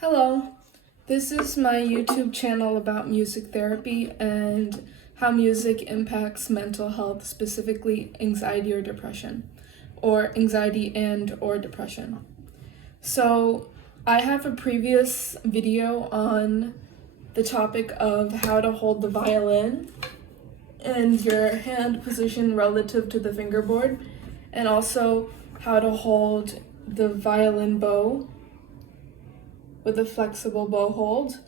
Hello, this is my YouTube channel about music therapy and how music impacts mental health, specifically anxiety or depression, or anxiety and or depression. So I have a previous video on the topic of how to hold the violin and your hand position relative to the fingerboard, and also how to hold the violin bow with a flexible bow hold.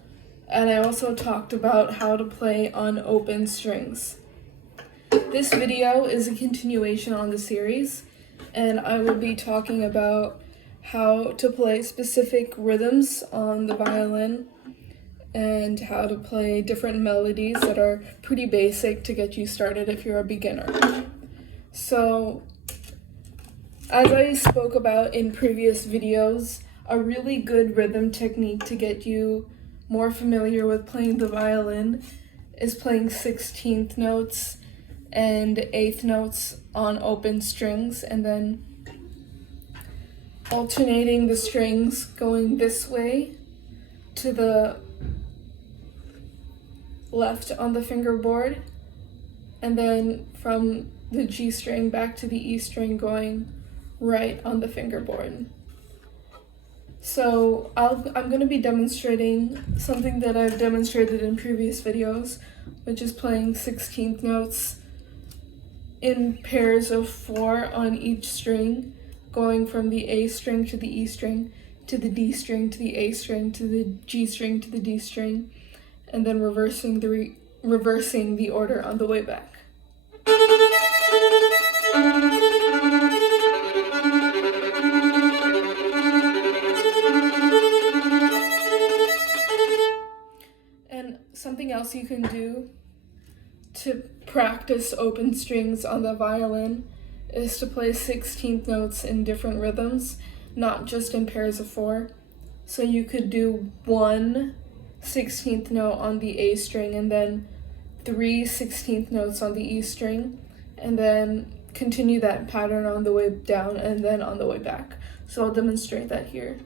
And I also talked about how to play on open strings. This video is a continuation on the series, and I will be talking about how to play specific rhythms on the violin and how to play different melodies that are pretty basic to get you started if you're a beginner. So, as I spoke about in previous videos, a really good rhythm technique to get you more familiar with playing the violin is playing 16th notes and 8th notes on open strings, and then alternating the strings going this way to the left on the fingerboard, and then from the G string back to the E string going right on the fingerboard. So I'm going to be demonstrating something that I've demonstrated in previous videos, which is playing 16th notes in pairs of 4 on each string, going from the A string to the E string, to the D string, to the A string, to the G string, to the D string, and then reversing the order on the way back. And something else you can do to practice open strings on the violin is to play 16th notes in different rhythms, not just in pairs of 4. So you could do 1 16th note on the A string, and then 3 16th notes on the E string, and then continue that pattern on the way down and then on the way back. So I'll demonstrate that here.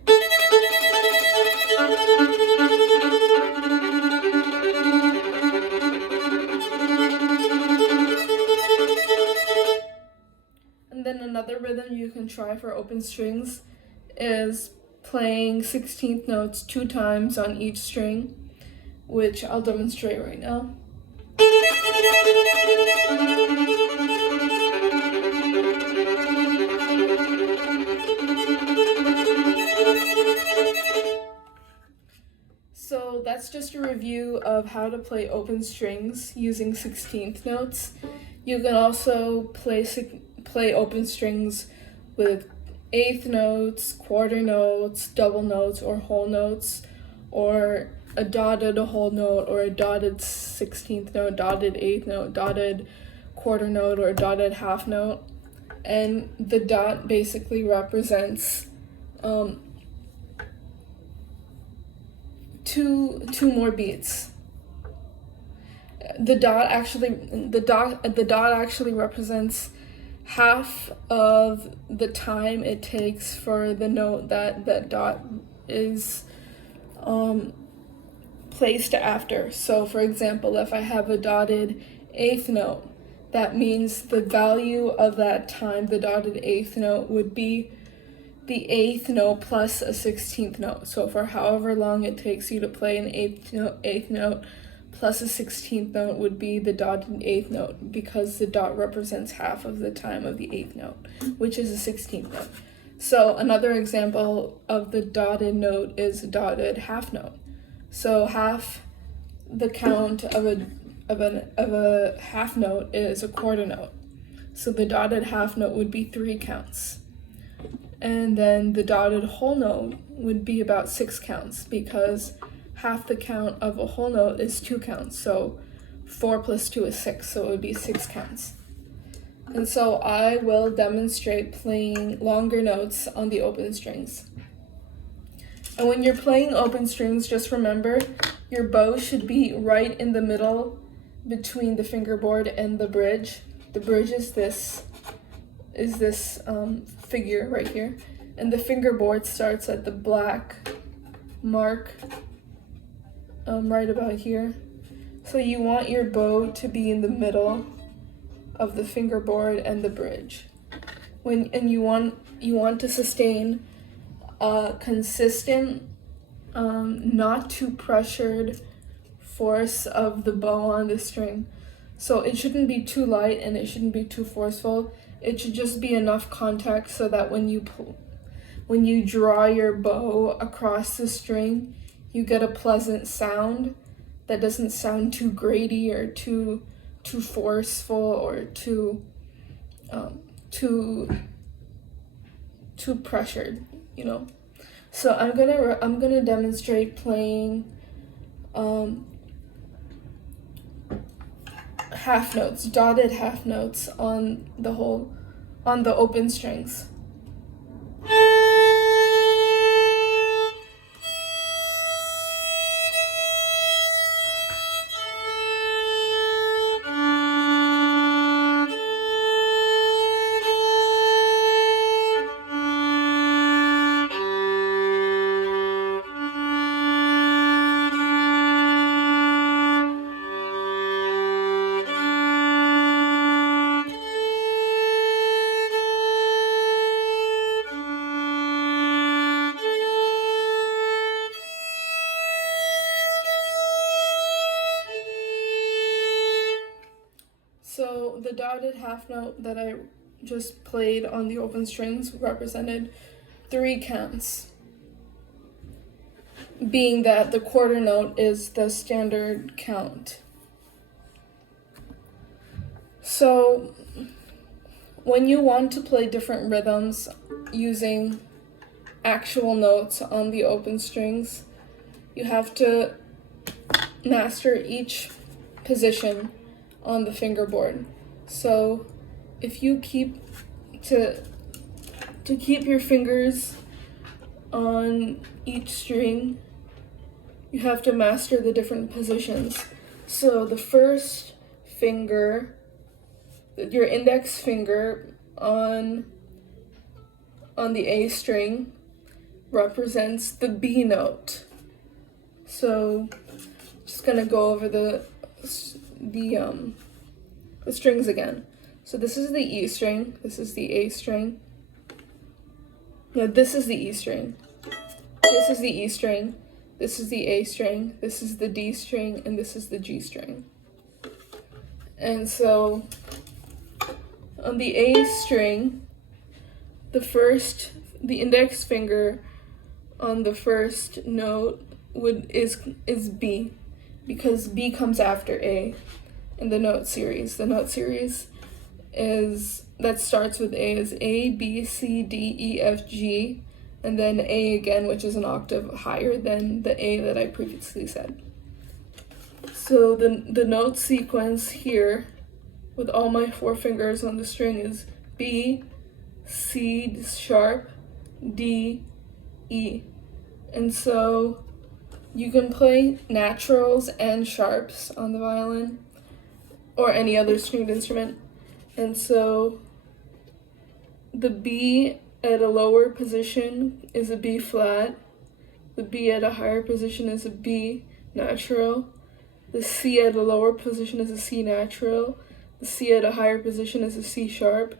And then another rhythm you can try for open strings is playing 16th notes 2 times on each string, which I'll demonstrate right now. So that's just a review of how to play open strings using 16th notes. You can also play open strings with 8th notes, quarter notes, double notes, or whole notes, or a dotted whole note, or a dotted 16th note, dotted 8th note, dotted quarter note, or a dotted half note. And the dot basically represents two more beats. The dot actually represents half of the time it takes for the note that dot is placed after. So for example, if I have a dotted 8th note, that means the value of that time, the dotted 8th note, would be the 8th note plus a 16th note. So for however long it takes you to play an 8th note plus a 16th note would be the dotted 8th note, because the dot represents half of the time of the 8th note, which is a 16th note. So another example of the dotted note is a dotted half note. So half the count of a half note is a quarter note. So the dotted half note would be 3 counts. And then the dotted whole note would be about 6 counts, because half the count of a whole note is 2 counts. So 4 plus 2 is 6, so it would be 6 counts. And so I will demonstrate playing longer notes on the open strings. And when you're playing open strings, just remember your bow should be right in the middle between the fingerboard and the bridge. The bridge is this figure right here, and the fingerboard starts at the black mark right about here. So you want your bow to be in the middle of the fingerboard and the bridge. You want to sustain a consistent, not too pressured force of the bow on the string. So it shouldn't be too light and it shouldn't be too forceful. It should just be enough contact so that when you draw your bow across the string, you get a pleasant sound that doesn't sound too grating or too forceful or too pressured, you know. So I'm gonna demonstrate playing half notes, dotted half notes on the open strings. So the dotted half note that I just played on the open strings represented 3 counts, being that the quarter note is the standard count. So when you want to play different rhythms using actual notes on the open strings, you have to master each position on the fingerboard. So if you keep your fingers on each string, you have to master the different positions. So the first finger, your index finger on the A string represents the B note. So just gonna go over the strings again. So this is the E string, this is the A string. No, this is the E string. This is the E string, this is the A string, this is the D string, and this is the G string. And so on the A string, the index finger on the first note is B, because B comes after A in the note series. The note series that starts with A is A, B, C, D, E, F, G, and then A again, which is an octave higher than the A that I previously said. So the note sequence here with all my 4 fingers on the string is B, C sharp, D, E. And so you can play naturals and sharps on the violin or any other stringed instrument. And so the B at a lower position is a B flat. The B at a higher position is a B natural. The C at a lower position is a C natural. The C at a higher position is a C sharp.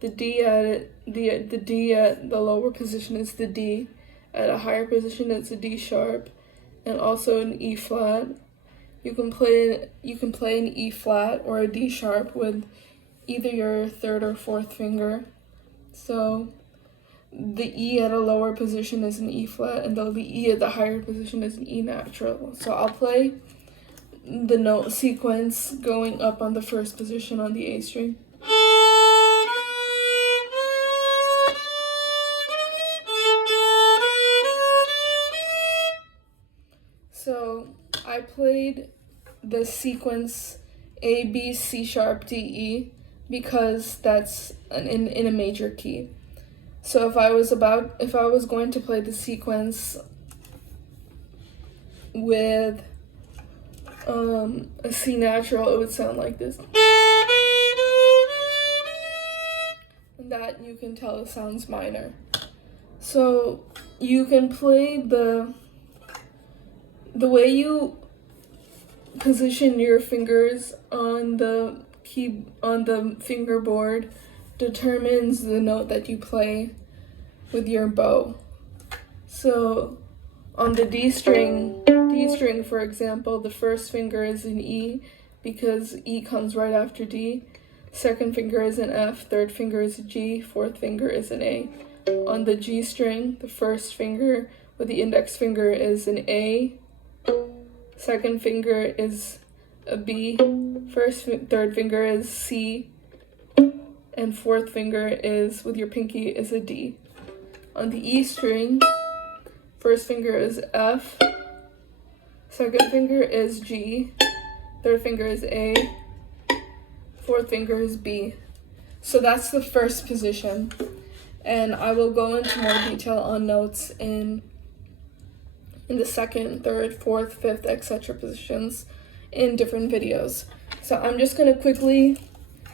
The D at the lower position is the D. At a higher position, it's a D sharp, and also an E flat. You can play an E flat or a D sharp with either your 3rd or 4th finger. So the E at a lower position is an E flat, and the E at the higher position is an E natural. So I'll play the note sequence going up on the first position on the A string. So I played the sequence A, B, C sharp, D, E because that's in a major key. So if I was going to play the sequence with a C natural, it would sound like this. And that you can tell it sounds minor. So you can play the the way you position your fingers on the fingerboard determines the note that you play with your bow. So on the D string, for example, the first finger is an E because E comes right after D. Second finger is an F, third finger is a G, fourth finger is an A. On the G string, the first finger with the index finger is an A. Second finger is a B. Third finger is C. And fourth finger is, with your pinky, is a D. On the E string, first finger is F. Second finger is G. Third finger is A. Fourth finger is B. So that's the first position. And I will go into more detail on notes in the second, third, fourth, fifth, etc. positions in different videos. So I'm just going to quickly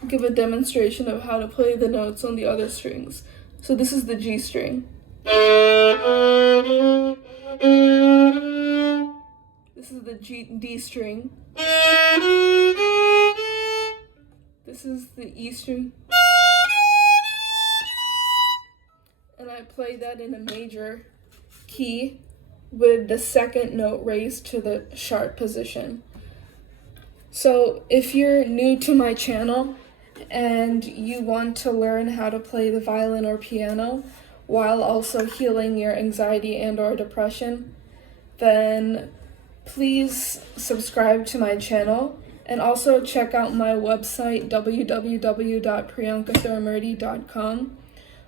give a demonstration of how to play the notes on the other strings. So this is the G string. This is the D string. This is the E string. And I play that in a major key with the second note raised to the sharp position. So if you're new to my channel and you want to learn how to play the violin or piano while also healing your anxiety and or depression, then please subscribe to my channel and also check out my website www.priyankathiramurti.com,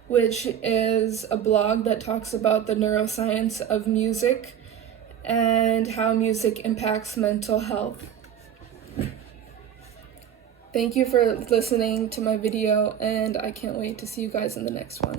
which is a blog that talks about the neuroscience of music and how music impacts mental health. Thank you for listening to my video, and I can't wait to see you guys in the next one.